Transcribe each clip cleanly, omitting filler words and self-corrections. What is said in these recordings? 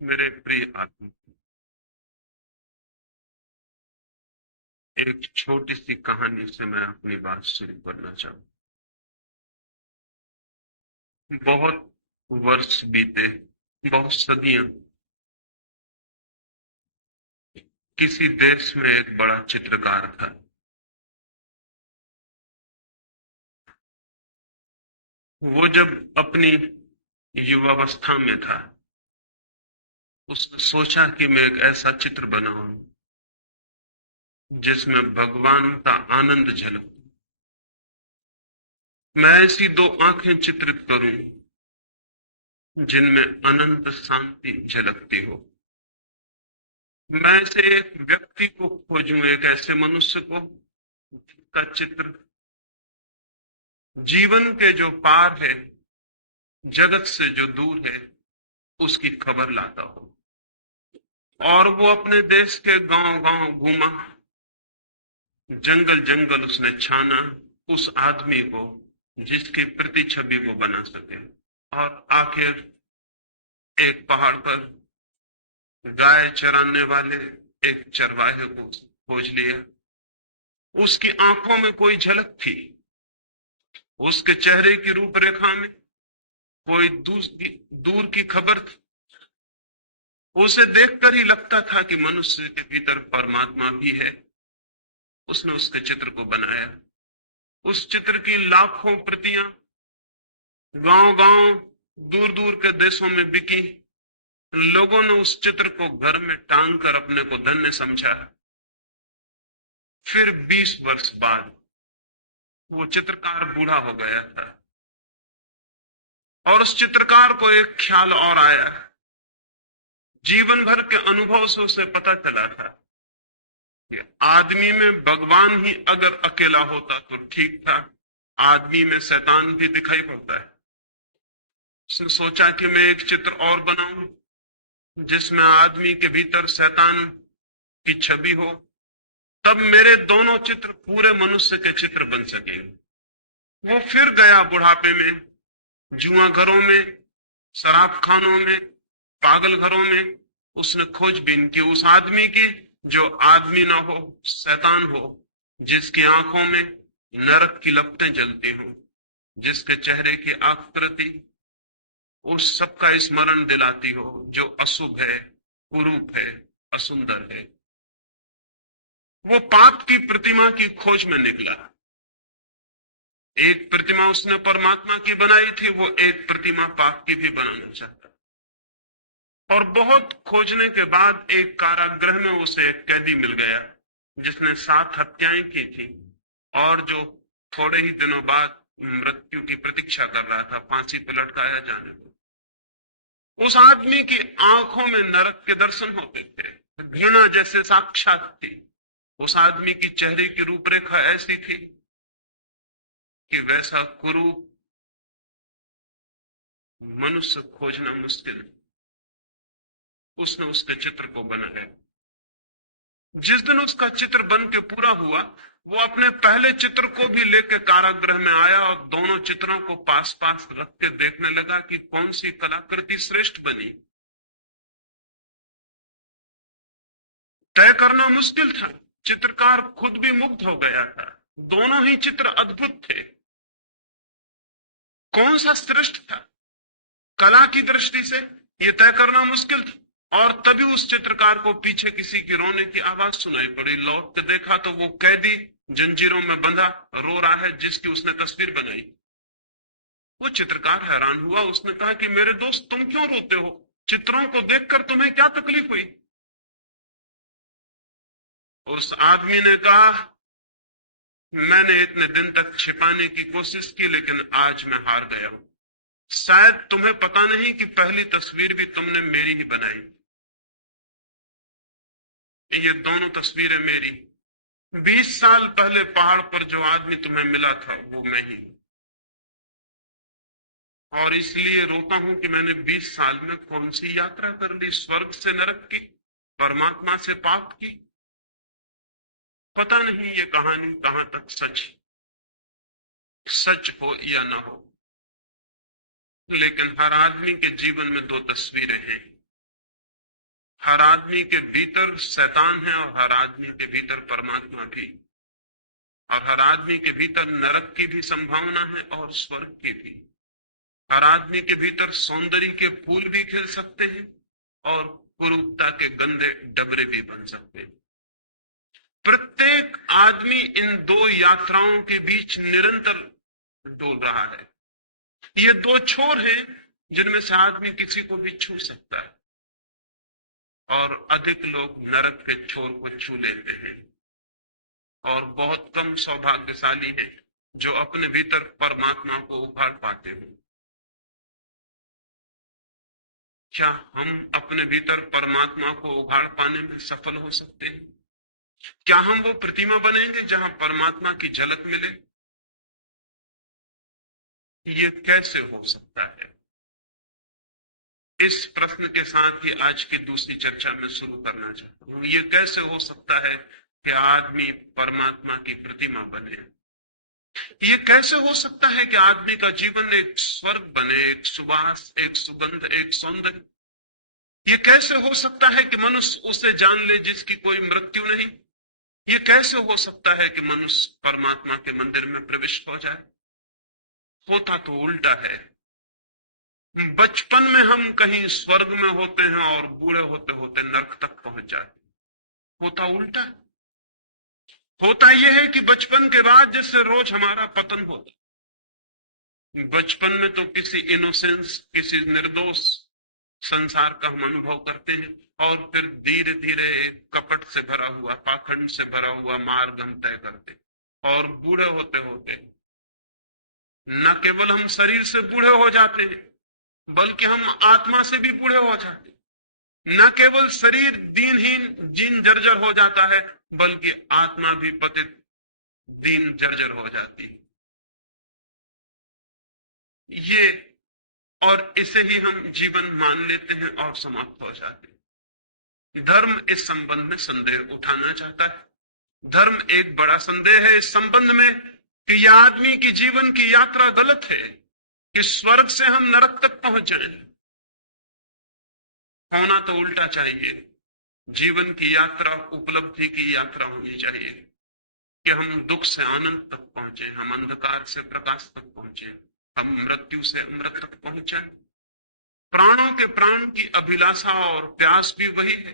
मेरे प्रिय आत्मा, एक छोटी सी कहानी से मैं अपनी बात शुरू करना चाहूँ। बहुत वर्ष बीते, बहुत सदियां, किसी देश में एक बड़ा चित्रकार था। वो जब अपनी युवावस्था में था, उसने सोचा कि मैं एक ऐसा चित्र बनाऊं जिसमें भगवान का आनंद झलक। मैं ऐसी दो आंखें चित्रित करूं जिनमें अनंत शांति झलकती हो। मैं ऐसे एक व्यक्ति को खोजूं, एक ऐसे मनुष्य को जिसका चित्र जीवन के जो पार है, जगत से जो दूर है, उसकी खबर लाता हो। और वो अपने देश के गांव गांव घूमा, जंगल जंगल उसने छाना, उस आदमी को जिसकी प्रति छवि को बना सके। और आखिर एक पहाड़ पर गाय चराने वाले एक चरवाहे को खोज लिया। उसकी आंखों में कोई झलक थी, उसके चेहरे की रूपरेखा में कोई दूर की खबर थी। उसे देखकर ही लगता था कि मनुष्य के भीतर परमात्मा भी है। उसने उसके चित्र को बनाया। उस चित्र की लाखों प्रतियां गांव गांव, दूर दूर के देशों में बिकी। लोगों ने उस चित्र को घर में टांग कर अपने को धन्य समझा। फिर 20 वर्ष बाद वो चित्रकार बूढ़ा हो गया था, और उस चित्रकार को एक ख्याल और आया। जीवन भर के अनुभव से उसे पता चला था कि आदमी में भगवान ही अगर अकेला होता तो ठीक था, आदमी में शैतान भी दिखाई पड़ता है। उसने सोचा कि मैं एक चित्र और बनाऊं जिसमें आदमी के भीतर शैतान की छवि हो, तब मेरे दोनों चित्र पूरे मनुष्य के चित्र बन सकेंगे। वो फिर गया बुढ़ापे में, जुआ घरों में, शराब खानों में, पागल घरों में। उसने खोजबीन की उस आदमी की जो आदमी ना हो, शैतान हो, जिसकी आंखों में नरक की लपटें जलती हों, जिसके चेहरे की आकृति उस सबका स्मरण दिलाती हो जो अशुभ है, कुरूप है, असुंदर है। वो पाप की प्रतिमा की खोज में निकला। एक प्रतिमा उसने परमात्मा की बनाई थी, वो एक प्रतिमा पाप की भी बनाना चाहता। और बहुत खोजने के बाद एक कारागृह में उसे एक कैदी मिल गया जिसने 7 हत्याएं की थी, और जो थोड़े ही दिनों बाद मृत्यु की प्रतीक्षा कर रहा था, फांसी पर लटकाया जाने को। उस आदमी की आंखों में नरक के दर्शन होते थे, घृणा जैसे साक्षात थी। उस आदमी की चेहरे की रूपरेखा ऐसी थी कि वैसा कुरूप मनुष्य खोजना मुश्किल है। उसने उसके चित्र को बनाया। जिस दिन उसका चित्र बन के पूरा हुआ, वो अपने पहले चित्र को भी लेकर कारागृह में आया और दोनों चित्रों को पास पास रख के देखने लगा कि कौन सी कलाकृति श्रेष्ठ बनी। तय करना मुश्किल था। चित्रकार खुद भी मुग्ध हो गया था। दोनों ही चित्र अद्भुत थे। कौन सा श्रेष्ठ था कला की दृष्टि से, यह तय करना मुश्किल था। और तभी उस चित्रकार को पीछे किसी के रोने की आवाज सुनाई पड़ी। लौट के देखा तो वो कैदी जंजीरों में बंधा रो रहा है जिसकी उसने तस्वीर बनाई। वो चित्रकार हैरान हुआ। उसने कहा कि मेरे दोस्त, तुम क्यों रोते हो? चित्रों को देखकर तुम्हें क्या तकलीफ हुई? उस आदमी ने कहा, मैंने इतने दिन तक छिपाने की कोशिश की, लेकिन आज मैं हार गया हूं। शायद तुम्हें पता नहीं कि पहली तस्वीर भी तुमने मेरी ही बनाई। ये दोनों तस्वीरें मेरी। 20 साल पहले पहाड़ पर जो आदमी तुम्हें मिला था वो मैं ही। और इसलिए रोता हूं कि मैंने 20 साल में कौन सी यात्रा कर ली, स्वर्ग से नरक की, परमात्मा से पाप की। पता नहीं ये कहानी कहां तक सच हो या ना हो, लेकिन हर आदमी के जीवन में दो तस्वीरें हैं। हर आदमी के भीतर शैतान है और हर आदमी के भीतर परमात्मा भी, और हर आदमी के भीतर नरक की भी संभावना है और स्वर्ग की भी। हर आदमी के भीतर सौंदर्य के फूल भी खिल सकते हैं और कुरूपता के गंदे डबरे भी बन सकते हैं। प्रत्येक आदमी इन दो यात्राओं के बीच निरंतर डोल रहा है। ये दो छोर हैं जिनमें से आदमी किसी को भी छू सकता है, और अधिक लोग नरक के छोर को छू लेते हैं, और बहुत कम सौभाग्यशाली हैं जो अपने भीतर परमात्मा को उखाड़ पाते हैं। क्या हम अपने भीतर परमात्मा को उखाड़ पाने में सफल हो सकते हैं? क्या हम वो प्रतिमा बनेंगे जहां परमात्मा की झलक मिले? ये कैसे हो सकता है? इस प्रश्न के साथ ही आज की दूसरी चर्चा में शुरू करना चाहता हूं। ये कैसे हो सकता है कि आदमी परमात्मा की प्रतिमा बने? ये कैसे हो सकता है कि आदमी का जीवन एक स्वर्ग बने, एक सुवास, एक सुगंध, एक सौंदर्य? ये कैसे हो सकता है कि मनुष्य उसे जान ले जिसकी कोई मृत्यु नहीं? ये कैसे हो सकता है कि मनुष्य परमात्मा के मंदिर में प्रविष्ट हो जाए? होता तो उल्टा है। बचपन में हम कहीं स्वर्ग में होते हैं और बूढ़े होते होते नरक तक पहुंच जाते। होता उल्टा है। होता यह है कि बचपन के बाद जैसे रोज हमारा पतन होता। बचपन में तो किसी इनोसेंस, किसी निर्दोष संसार का हम अनुभव करते हैं, और फिर धीरे धीरे कपट से भरा हुआ, पाखंड से भरा हुआ मार्ग हम तय करते, और बूढ़े होते होते न केवल हम शरीर से बूढ़े हो जाते हैं, बल्कि हम आत्मा से भी बूढ़े हो जाते। न केवल शरीर दीनहीन, जीन जर्जर हो जाता है, बल्कि आत्मा भी पतित, दीन जर्जर हो जाती है। ये और इसे ही हम जीवन मान लेते हैं और समाप्त हो जाते हैं। धर्म इस संबंध में संदेह उठाना चाहता है। धर्म एक बड़ा संदेह है इस संबंध में कि यह आदमी की जीवन की यात्रा गलत है, कि स्वर्ग से हम नरक तक पहुंच जाएं। होना तो उल्टा चाहिए। जीवन की यात्रा उपलब्धि की यात्रा होनी चाहिए, कि हम दुख से आनंद तक पहुंचे, हम अंधकार से प्रकाश तक पहुंचे, हम मृत्यु से अमृत तक पहुंचे। प्राणों के प्राण की अभिलाषा और प्यास भी वही है।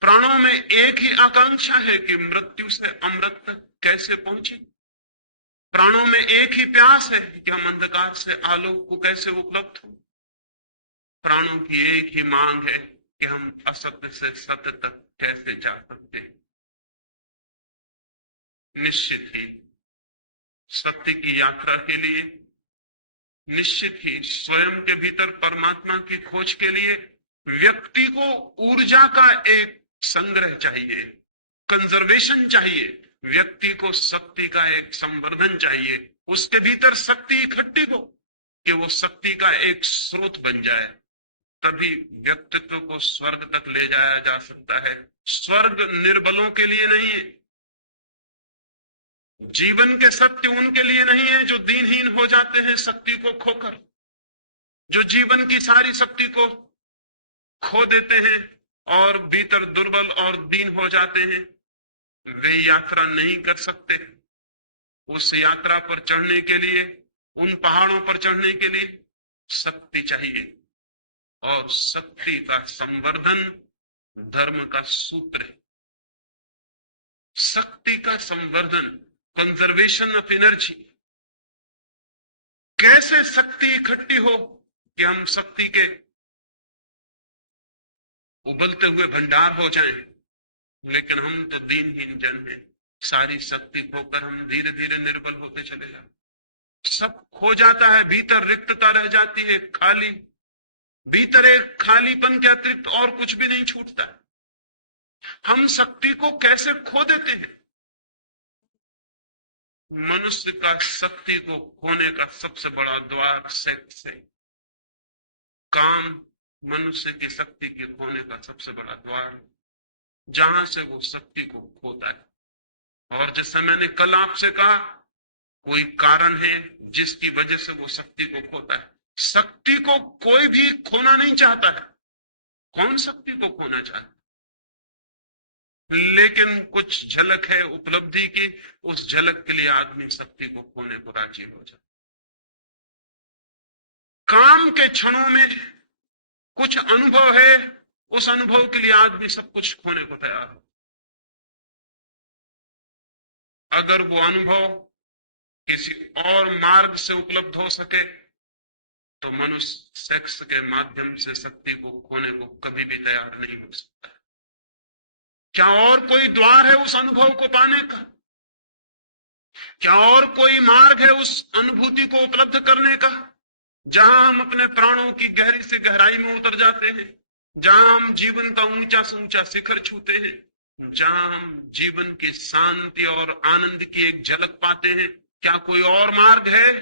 प्राणों में एक ही आकांक्षा है कि मृत्यु से अमृत तक कैसे पहुंचे। प्राणों में एक ही प्यास है कि हम अंधकार से आलोक को कैसे उपलब्ध हो। प्राणों की एक ही मांग है कि हम असत्य से सत्य तक कैसे जा सकते हैं। निश्चित ही सत्य की यात्रा के लिए, निश्चित ही स्वयं के भीतर परमात्मा की खोज के लिए व्यक्ति को ऊर्जा का एक संग्रह चाहिए, कंजर्वेशन चाहिए। व्यक्ति को शक्ति का एक संवर्धन चाहिए, उसके भीतर शक्ति इकट्ठी हो कि वो शक्ति का एक स्रोत बन जाए। तभी व्यक्तित्व को स्वर्ग तक ले जाया जा सकता है। स्वर्ग निर्बलों के लिए नहीं है। जीवन के सत्य उनके लिए नहीं है जो दीनहीन हो जाते हैं शक्ति को खोकर, जो जीवन की सारी शक्ति को खो देते हैं और भीतर दुर्बल और दीन हो जाते हैं। वे यात्रा नहीं कर सकते। उस यात्रा पर चढ़ने के लिए, उन पहाड़ों पर चढ़ने के लिए शक्ति चाहिए, और शक्ति का संवर्धन धर्म का सूत्र है। शक्ति का संवर्धन, कंजर्वेशन ऑफ एनर्जी। कैसे शक्ति इकट्ठी हो कि हम शक्ति के उबलते हुए भंडार हो जाएं, लेकिन हम तो दीनहीन जन हैं। सारी शक्ति खोकर हम धीरे धीरे निर्बल होते चले जाते। सब खो जाता है, भीतर रिक्तता रह जाती है, खाली। भीतर एक खालीपन के अतिरिक्त और कुछ भी नहीं छूटता है। हम शक्ति को कैसे खो देते हैं? मनुष्य का शक्ति को खोने का सबसे बड़ा द्वार सेक्स है। काम मनुष्य की शक्ति के खोने का सबसे बड़ा द्वार है, जहां से वो शक्ति को खोता है। और जैसे मैंने कल आपसे कहा, कोई कारण है जिसकी वजह से वो शक्ति को खोता है। शक्ति को कोई भी खोना नहीं चाहता है। कौन शक्ति को खोना चाहता? लेकिन कुछ झलक है उपलब्धि की, उस झलक के लिए आदमी शक्ति को खोने को राजी हो जाता। काम के क्षणों में कुछ अनुभव है, उस अनुभव के लिए आदमी सब कुछ खोने को तैयार हो। अगर वो अनुभव किसी और मार्ग से उपलब्ध हो सके तो मनुष्य सेक्स के माध्यम से शक्ति को खोने को कभी भी तैयार नहीं हो सकता। क्या और कोई द्वार है उस अनुभव को पाने का? क्या और कोई मार्ग है उस अनुभूति को उपलब्ध करने का, जहां हम अपने प्राणों की गहरी से गहराई में उतर जाते हैं, जहां हम जीवन का ऊंचा से ऊंचा शिखर छूते हैं, जहां हम जीवन की शांति और आनंद की एक झलक पाते हैं? क्या कोई और मार्ग है?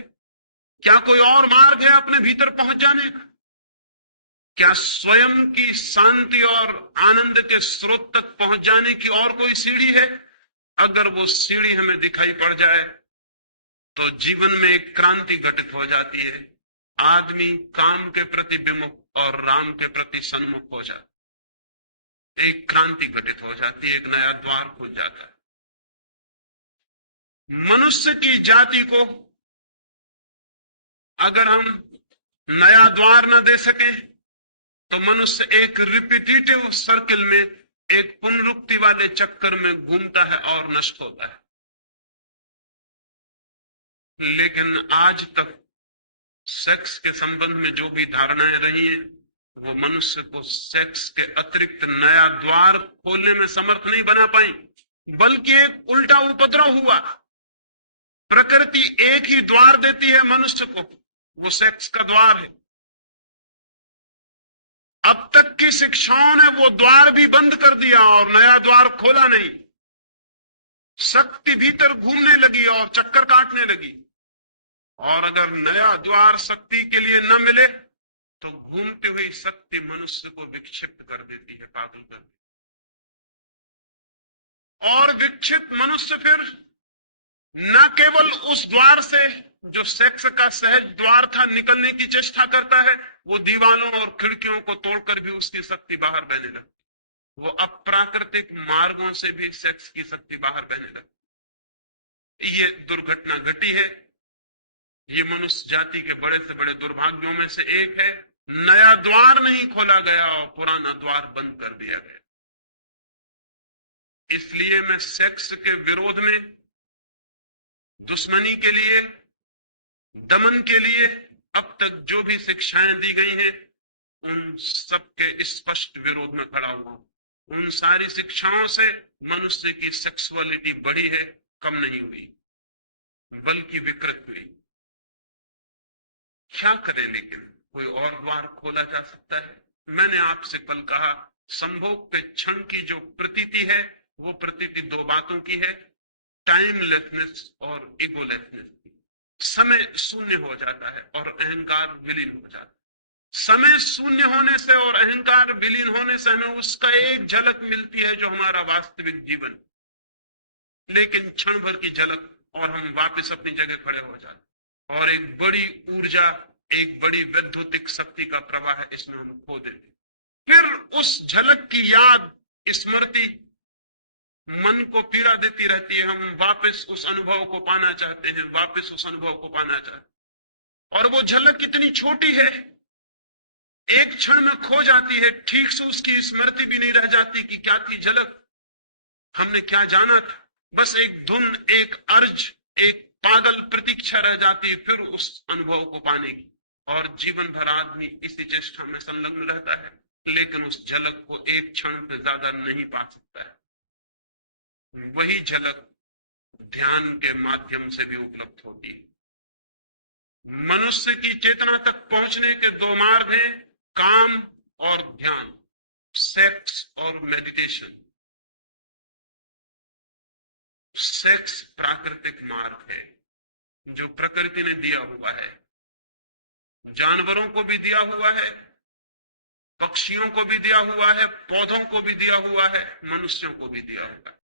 क्या कोई और मार्ग है अपने भीतर पहुंच जाने का? क्या स्वयं की शांति और आनंद के स्रोत तक पहुंच जाने की और कोई सीढ़ी है? अगर वो सीढ़ी हमें दिखाई पड़ जाए तो जीवन में एक क्रांति घटित हो जाती है। आदमी काम के प्रति विमुख और राम के प्रति सन्मुख हो जाता है। एक क्रांति घटित हो जाती है, एक नया द्वार खुल जाता है। मनुष्य की जाति को अगर हम नया द्वार न दे सके तो मनुष्य एक रिपीटेटिव सर्किल में, एक पुनरुक्ति वाले चक्कर में घूमता है और नष्ट होता है। लेकिन आज तक सेक्स के संबंध में जो भी धारणाएं रही हैं, वो मनुष्य को सेक्स के अतिरिक्त नया द्वार खोलने में समर्थ नहीं बना पाई, बल्कि एक उल्टा उपद्रव हुआ। प्रकृति एक ही द्वार देती है मनुष्य को, वो सेक्स का द्वार है। अब तक की शिक्षाओं ने वो द्वार भी बंद कर दिया और नया द्वार खोला नहीं। शक्ति भीतर घूमने लगी और चक्कर काटने लगी, और अगर नया द्वार शक्ति के लिए न मिले तो घूमती हुई शक्ति मनुष्य को विक्षिप्त कर देती है, पागल कर देती है। और विक्षिप्त मनुष्य फिर न केवल उस द्वार से जो सेक्स का सहज द्वार था निकलने की चेष्टा करता है, वो दीवालों और खिड़कियों को तोड़कर भी उसकी शक्ति बाहर बहने लगती। वो अप्राकृतिक मार्गों से भी सेक्स की शक्ति बाहर बहने लगती। ये दुर्घटना घटी है। ये मनुष्य जाति के बड़े से बड़े दुर्भाग्यों में से एक है। नया द्वार नहीं खोला गया और पुराना द्वार बंद कर दिया गया। इसलिए मैं सेक्स के विरोध में, दुश्मनी के लिए, दमन के लिए अब तक जो भी शिक्षाएं दी गई हैं, उन सबके स्पष्ट विरोध में खड़ा हुआ। उन सारी शिक्षाओं से मनुष्य की सेक्सुअलिटी बढ़ी है, कम नहीं हुई, बल्कि विकृत हुई। क्या करें? लेकिन कोई और द्वार खोला जा सकता है? मैंने आपसे कल कहा, संभोग के क्षण की जो प्रतीति है, वो प्रतीति दो बातों की है, टाइमलेसनेस और इगोलेसनेस। समय शून्य हो जाता है और अहंकार विलीन हो जाता है। समय शून्य होने से और अहंकार विलीन होने से हमें उसका एक झलक मिलती है जो हमारा वास्तविक जीवन, लेकिन क्षण भर की झलक और हम वापस अपनी जगह खड़े हो जाते, और एक बड़ी ऊर्जा, एक बड़ी वैद्युतिक शक्ति का प्रवाह है, इसमें हम खो देते। फिर उस झलक की याद, स्मृति मन को पीड़ा देती रहती है। हम वापस उस अनुभव को पाना चाहते हैं, वापस उस अनुभव को पाना चाहते हैं। और वो झलक कितनी छोटी है, एक क्षण में खो जाती है, ठीक से उसकी स्मृति भी नहीं रह जाती कि क्या थी झलक, हमने क्या जाना था। बस एक धुन, एक अर्ज, एक पागल प्रतीक्षा रह जाती है फिर उस अनुभव को पाने की। और जीवन भर आदमी इसी चेष्टा में संलग्न रहता है, लेकिन उस झलक को एक क्षण से ज्यादा नहीं पा सकता है। वही झलक ध्यान के माध्यम से भी उपलब्ध होती है। मनुष्य की चेतना तक पहुंचने के दो मार्ग हैं, काम और ध्यान, सेक्स और मेडिटेशन। सेक्स प्राकृतिक मार्ग है जो प्रकृति ने दिया हुआ है, जानवरों को भी दिया हुआ है, पक्षियों को भी दिया हुआ है, पौधों को भी दिया हुआ है, मनुष्यों को भी दिया हुआ है।